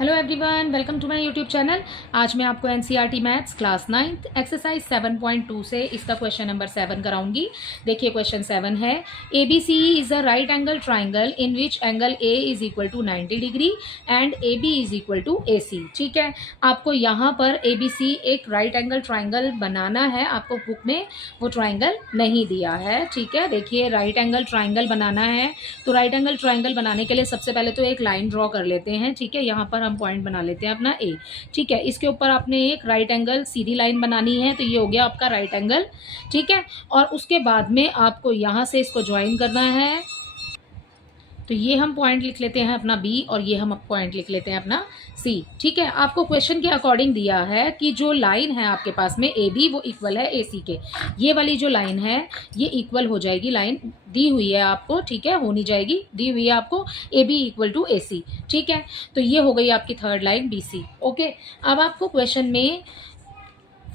Hello everyone, welcome to my YouTube channel. आज मैं आपको NCERT maths class 9th exercise 7.2 से इसका क्वेश्चन नंबर 7 कराऊंगी। देखिए क्वेश्चन 7 है, A B C is a right angle triangle in which angle A is equal to 90 degree and A B is equal to A C. ठीक है, आपको यहाँ पर ए B सी एक राइट एंगल ट्राइंगल बनाना है। आपको बुक में वो ट्राइंगल नहीं दिया है। ठीक है, देखिए राइट एंगल ट्राइंगल बनाना है तो राइट एंगल ट्राइंगल बनाने के लिए सबसे पहले तो एक लाइन ड्रॉ कर लेते हैं। ठीक है, यहाँ पर हम पॉइंट बना लेते हैं अपना ए। ठीक है, इसके ऊपर आपने एक राइट एंगल सीधी लाइन बनानी है, तो ये हो गया आपका राइट एंगल। ठीक है, और उसके बाद में आपको यहाँ से इसको ज्वाइन करना है। तो ये हम पॉइंट लिख लेते हैं अपना बी और ये हम पॉइंट लिख लेते हैं अपना सी। ठीक है, आपको क्वेश्चन के अकॉर्डिंग दिया है कि जो लाइन है आपके पास में ए बी वो इक्वल है ए सी के। ये वाली जो लाइन है ये इक्वल हो जाएगी, लाइन दी हुई है आपको। ठीक है, होनी जाएगी, दी हुई है आपको A B equal to A C. ठीक है, तो ये हो गई आपकी third line B C. Okay, अब आपको क्वेश्चन में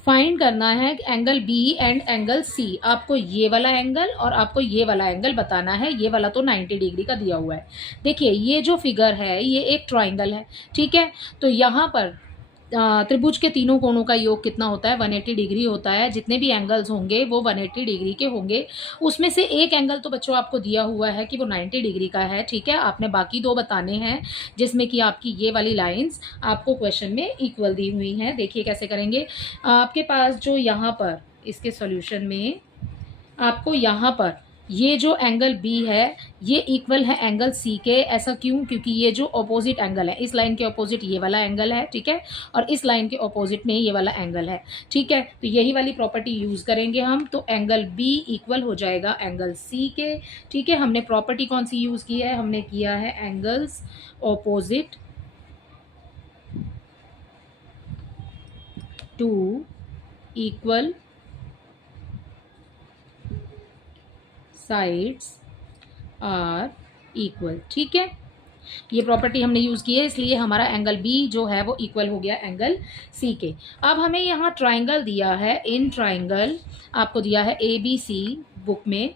फाइंड करना है angle B and angle C. आपको ये वाला एंगल और आपको ये वाला एंगल बताना है। ये वाला तो 90 डिग्री का दिया हुआ है। देखिए ये जो फिगर है ये एक ट्राइंगल है। ठीक है, तो यहाँ पर त्रिभुज के तीनों कोणों का योग कितना होता है? 180 डिग्री होता है। जितने भी एंगल्स होंगे वो 180 डिग्री के होंगे। उसमें से एक एंगल तो बच्चों आपको दिया हुआ है कि वो 90 डिग्री का है। ठीक है, आपने बाकी दो बताने हैं जिसमें कि आपकी ये वाली लाइंस आपको क्वेश्चन में इक्वल दी हुई हैं। देखिए कैसे करेंगे। आपके पास जो यहाँ पर इसके सॉल्यूशन में आपको यहाँ पर ये जो एंगल बी है ये इक्वल है एंगल सी के। ऐसा क्यों? क्योंकि ये जो ऑपोजिट एंगल है, इस लाइन के ऑपोजिट ये वाला एंगल है। ठीक है, और इस लाइन के ऑपोजिट में ये वाला एंगल है। ठीक है, तो यही वाली प्रॉपर्टी यूज करेंगे हम। तो एंगल बी इक्वल हो जाएगा एंगल सी के। ठीक है, हमने प्रॉपर्टी कौन सी यूज की है? हमने किया है angles opposite to equal sides are equal. ठीक है, ये प्रॉपर्टी हमने यूज़ की है, इसलिए हमारा एंगल बी जो है वो इक्वल हो गया एंगल सी के। अब हमें यहाँ ट्राइंगल दिया है, इन ट्राइंगल आपको दिया है ए बी सी बुक में।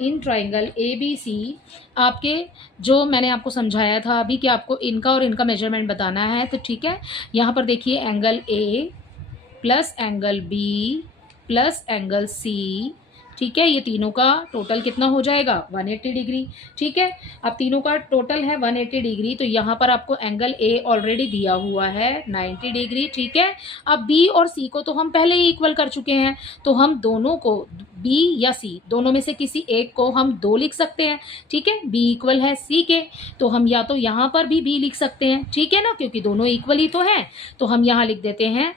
इन ट्राइंगल ए बी सी आपके जो मैंने आपको समझाया था अभी कि आपको इनका और इनका मेजरमेंट बताना है। तो ठीक है, यहाँ पर देखिए angle A plus angle B plus angle C. ठीक है, ये तीनों का टोटल कितना हो जाएगा? 180 डिग्री। ठीक है, अब तीनों का टोटल है 180 डिग्री। तो यहाँ पर आपको एंगल ए ऑलरेडी दिया हुआ है 90 डिग्री। ठीक है, अब बी और सी को तो हम पहले ही इक्वल कर चुके हैं, तो हम दोनों को बी या सी दोनों में से किसी एक को हम दो लिख सकते हैं। ठीक है, बी इक्वल है सी के, तो हम या तो यहाँ पर भी बी लिख सकते हैं। ठीक है ना, क्योंकि दोनों इक्वल ही तो हैं। तो हम यहाँ लिख देते हैं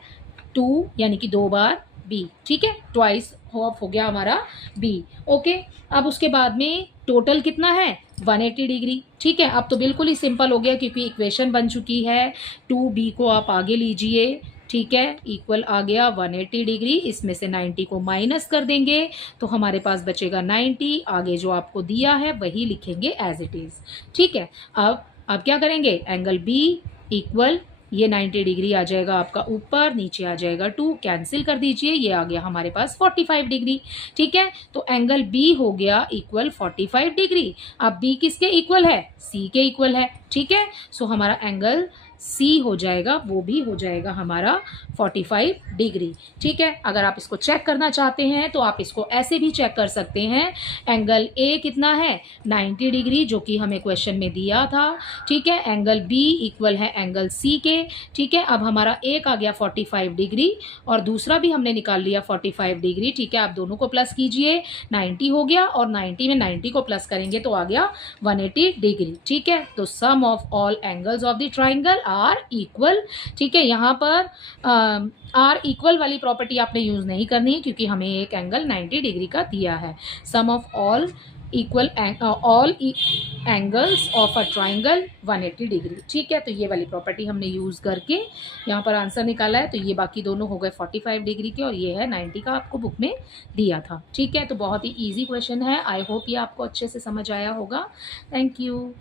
2 यानी कि 2 बार बी। ठीक है, ट्वाइस हो गया हमारा बी। ओके, अब उसके बाद में टोटल कितना है? 180 डिग्री। ठीक है, अब तो बिल्कुल ही सिंपल हो गया क्योंकि इक्वेशन बन चुकी है। 2b को आप आगे लीजिए। ठीक है, इक्वल आ गया 180 डिग्री। इसमें से 90 को माइनस कर देंगे तो हमारे पास बचेगा 90। आगे जो आपको दिया है वही लिखेंगे एज इट इज। ठीक है, अब क्या करेंगे? एंगल बी इक्वल ये 90 डिग्री आ जाएगा आपका ऊपर, नीचे आ जाएगा 2, कैंसिल कर दीजिए, ये आ गया हमारे पास 45 डिग्री। ठीक है, तो एंगल बी हो गया इक्वल 45 डिग्री। अब बी किसके इक्वल है? सी के इक्वल है। ठीक है, सो हमारा एंगल सी हो जाएगा, वो भी हो जाएगा हमारा 45 डिग्री। ठीक है, अगर आप इसको चेक करना चाहते हैं तो आप इसको ऐसे भी चेक कर सकते हैं। एंगल ए कितना है? 90 डिग्री, जो कि हमें क्वेश्चन में दिया था। ठीक है, एंगल बी इक्वल है एंगल सी के। ठीक है, अब हमारा एक आ गया 45 डिग्री और दूसरा भी हमने निकाल लिया 45 डिग्री। ठीक है, आप दोनों को प्लस कीजिए, 90 हो गया और 90 में 90 को प्लस करेंगे तो आ गया 180 डिग्री। ठीक है, तो sum of all angles of the triangle are equal. ठीक है, यहाँ पर आर इक्वल वाली प्रॉपर्टी आपने यूज नहीं करनी है क्योंकि हमें एक एंगल 90 डिग्री का दिया है। Sum of all equal all angles of a triangle 180 degree. ठीक है, तो ये वाली प्रॉपर्टी हमने यूज करके यहाँ पर आंसर निकाला है। तो ये बाकी दोनों हो गए 45 डिग्री के और ये है 90 का, आपको बुक में दिया था। ठीक है, तो बहुत ही ईजी क्वेश्चन है। आई होप ये आपको अच्छे से समझ आया होगा। Thank you.